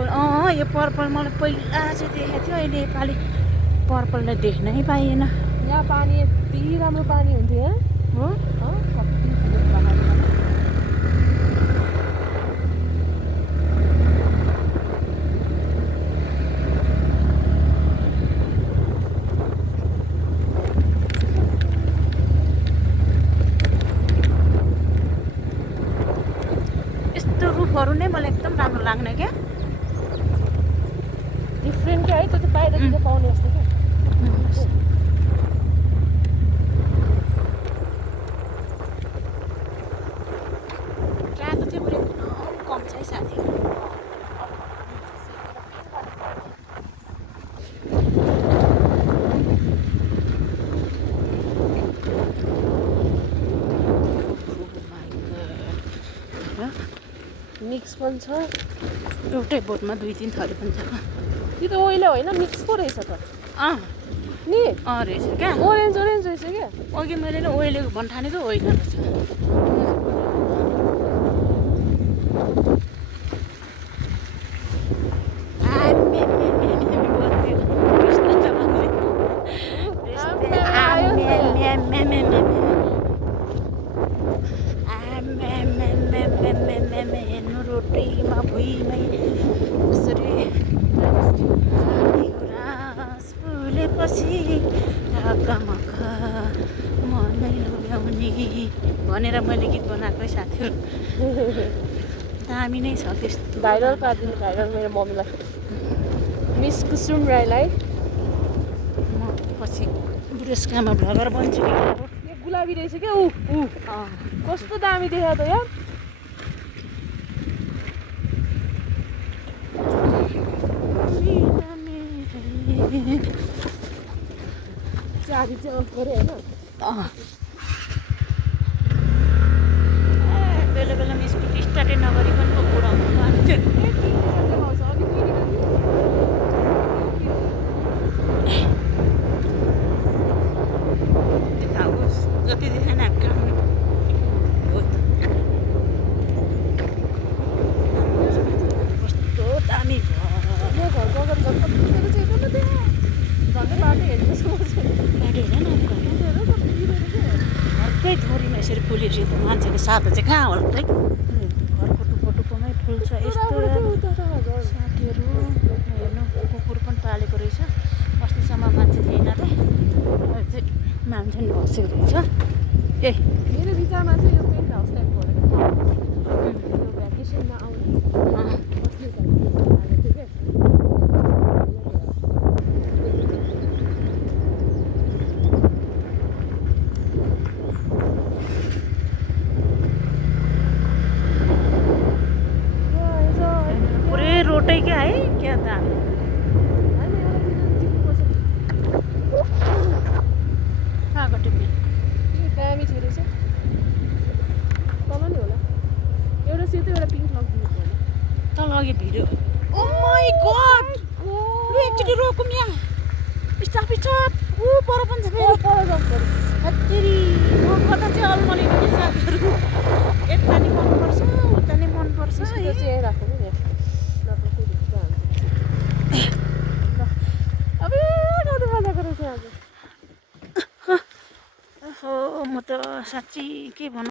purple यो purple मलाई पहिला चाहिँ देखेको थियो अहिले योपालि पर्पललाई देख्नै पाइएन यहाँ पानी यति राम्रो पानी हुन्थ्यो हो यस्तो रुखहरू नै मलाई एकदम राम्रो लाग्ने क्या डिफ्रेन्ट क्या है त्यो त बाहिरतिर पाउने जस्तो क्या रातो चाहिँ पुरै कम छ है साथी मिक्स पनि छ एउटै बोटमा 2-3 थरी पनि छ त्यो त ओइलो होइन मिक्स पो रहेछ त नि रहेछ क्या ओरेन्ज ओरेन्ज रहेछ क्या अघि मैले नै ओइलेको भन्नु ठानेको होइन रहेछ हेर्नु रोटीमा भुइँमै यसरी घाँस फुलेपछि ढाकामख मनै लुगाउने भनेर मैले गीत बनाएकै साथीहरू दामी नै छ त्यस्तो भाइरल पारिदिनु भाइरल मेरो मम्मीलाई मिस कुसुम राईलाई म पछि बुढेसकालमा भ्लगर बन्छु कि यो गुलाबी रहेछ क्या ऊ कस्तो दामी देख्यो त यार चाबी चाहिँ अफ गऱ्यो होइन बेला बेलामा स्कुटी स्टार्टै नगरी पनि पो बुढाउँछ जति देखेन कस्तो दामी यो घरको अगाडि झन् कतिखेर चाहिँ एकदमै त्यहाँ झन्डै बाटो हेर्नु गाडी हेर न घरकै थोरीमा यसरी फुलेपछि त मान्छेको सातो चाहिँ कहाँ होला त घरको टुप्पो टुप्पोमै फुल्छ यस्तो साथीहरू हेर्नु कुकुर पनि पालेको रहेछ अस्तिसम्म मान्छे थिएन त चाहिँ मान्छे नि बसेको रहेछ ए मेरो विचारमा चाहिँ यो पेन्ट हाउस टाइपको होला यो भ्याकेसनमा आउने बस्ने खालको क्या पुरै रोटै क्या है क्या दामी कहाँको टिप्ने दामी थियो रहेछ तल नि होला एउटा सेतो एउटा पिङ्क लगिदिनु पर्यो तल अघि भिडियो ओ माई गॉड एकचोटि रोकौँ यहाँ स्टप स्टप ऊ पर पनि छ फेरि पर जम्प गर्यो हत्तेरी म कता चाहिँ अल्मलिनु कि साथीहरू यता नि मनपर्छ उता नि मनपर्छ त्यो चाहिँ यहीँ राख्नु नि अब कति मजाको रहेछ आज हो म त साँच्ची के भनौँ